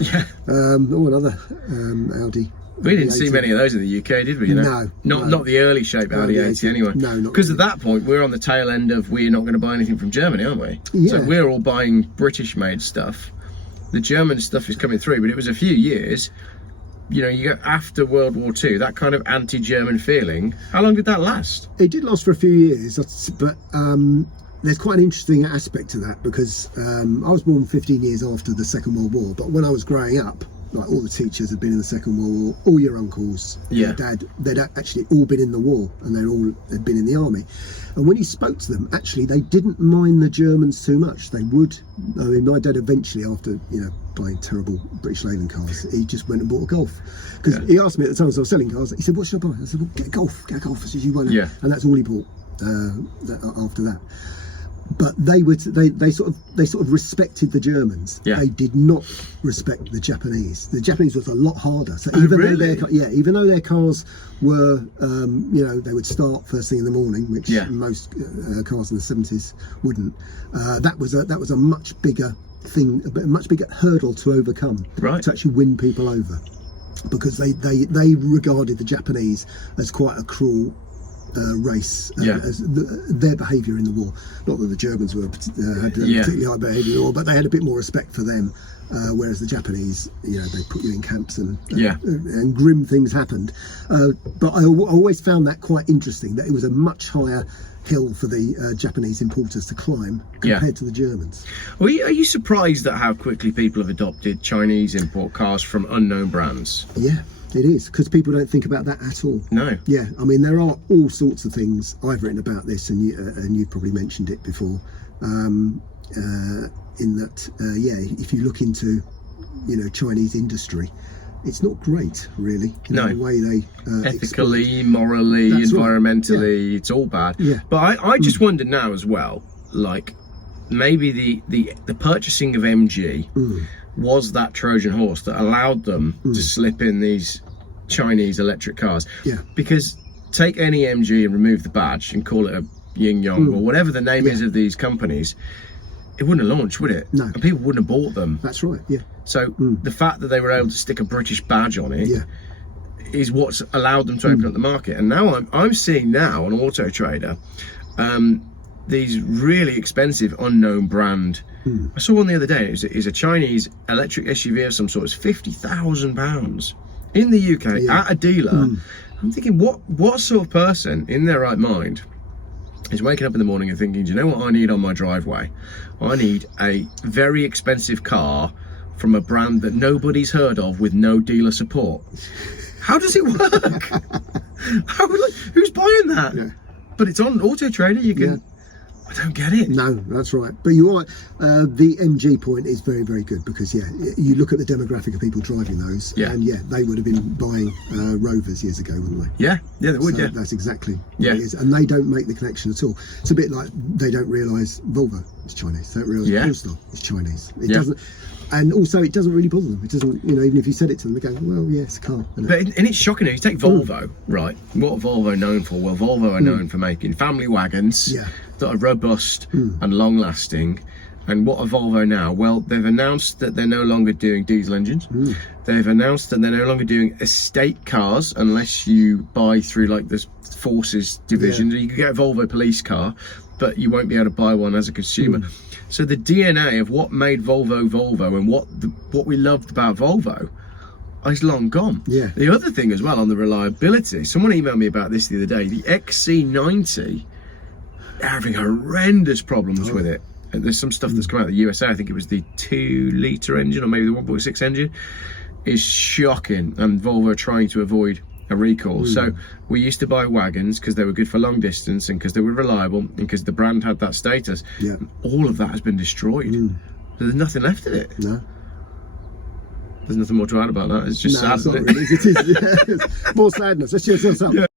Yeah. Or another Audi. We didn't see many of those in the UK, did we? You know? Not the early shape Audi 80 anyway. No, not because really. at that point we're on the tail end of we're not going to buy anything from Germany, aren't we? Yeah. So we're all buying British-made stuff. The German stuff is coming through, but it was a few years. You know, you go after World War II, that kind of anti-German feeling. How long did that last? It did last for a few years, but there's quite an interesting aspect to that because I was born 15 years after the Second World War, but when I was growing up, like all the teachers had been in the Second World War, all your uncles, your dad, they'd actually all been in the war and they'd been in the army. And when you spoke to them, actually they didn't mind the Germans too much. They would, I mean, my dad eventually, after, you know, buying terrible British Leyland cars, he just went and bought a Golf. Because he asked me at the time as I was selling cars, he said, what should I buy? I said, well, get a Golf. I said, you won't. And that's all he bought after that. But they sort of respected the Germans. They did not respect the Japanese. The Japanese was a lot harder. So even though their cars were, you know, they would start first thing in the morning, which most cars in the 70s wouldn't. That was a much bigger thing, a much bigger hurdle to overcome to actually win people over, because they regarded the Japanese as quite a cruel race, as their behaviour in the war. Not that the Germans had particularly high behaviour in the war, but they had a bit more respect for them, whereas the Japanese, you know, they put you in camps and grim things happened. But I always found that quite interesting, that it was a much higher hill for the Japanese importers to climb compared to the Germans. Well, are you surprised at how quickly people have adopted Chinese import cars from unknown brands? Yeah. It is, because people don't think about that at all. No. Yeah, I mean, there are all sorts of things. I've written about this, and you've probably mentioned it before. In that, if you look into, you know, Chinese industry, it's not great, really. No. The way they ethically, morally, environmentally, it's all bad. Yeah. But I just wonder now as well, like maybe the purchasing of MG. Was that Trojan horse that allowed them to slip in these Chinese electric cars. Because take any MG and remove the badge and call it a Ying Yong or whatever the name is of these companies, it wouldn't have launched, would it? No. And people wouldn't have bought them. That's right, yeah. So the fact that they were able to stick a British badge on it is what's allowed them to open up the market. And now I'm seeing now on Auto Trader these really expensive unknown brand. I saw one the other day. It was a Chinese electric SUV of some sort. It's £50,000 in the UK at a dealer. I'm thinking, what sort of person in their right mind is waking up in the morning and thinking, do you know what I need on my driveway? I need a very expensive car from a brand that nobody's heard of with no dealer support. How does it work? Who's buying that? Yeah. But it's on Auto Trader. You can. I don't get it. No, that's right. But you're right. The MG point is very, very good, because you look at the demographic of people driving those, and they would have been buying Rovers years ago, wouldn't they? Yeah, they would. So that's exactly what it is, and they don't make the connection at all. It's a bit like they don't realise Volvo is Chinese. They don't realise Polestar is Chinese. It doesn't. And also, it doesn't really bother them. It doesn't, you know, even if you said it to them, they go, well, yeah, it's a car. But and it's shocking. If you take Volvo, right? What are Volvo known for? Well, Volvo are known for making family wagons that are robust and long-lasting. And what are Volvo now? Well, they've announced that they're no longer doing diesel engines. They've announced that they're no longer doing estate cars, unless you buy through like the Forces division. You can get a Volvo police car, but you won't be able to buy one as a consumer. So the DNA of what made Volvo Volvo and what we loved about Volvo is long gone. The other thing as well on the reliability, someone emailed me about this the other day, the XC90, having horrendous problems with it. And there's some stuff that's come out of the USA, I think it was the 2-litre engine or maybe the 1.6 engine, is shocking, and Volvo are trying to avoid a recall. So we used to buy wagons because they were good for long distance and because they were reliable and because the brand had that status. All of that has been destroyed. There's nothing left of it. No. There's nothing more to add about that. It's just sad, isn't it? Really. It is. More sadness. Let's cheer ourselves up.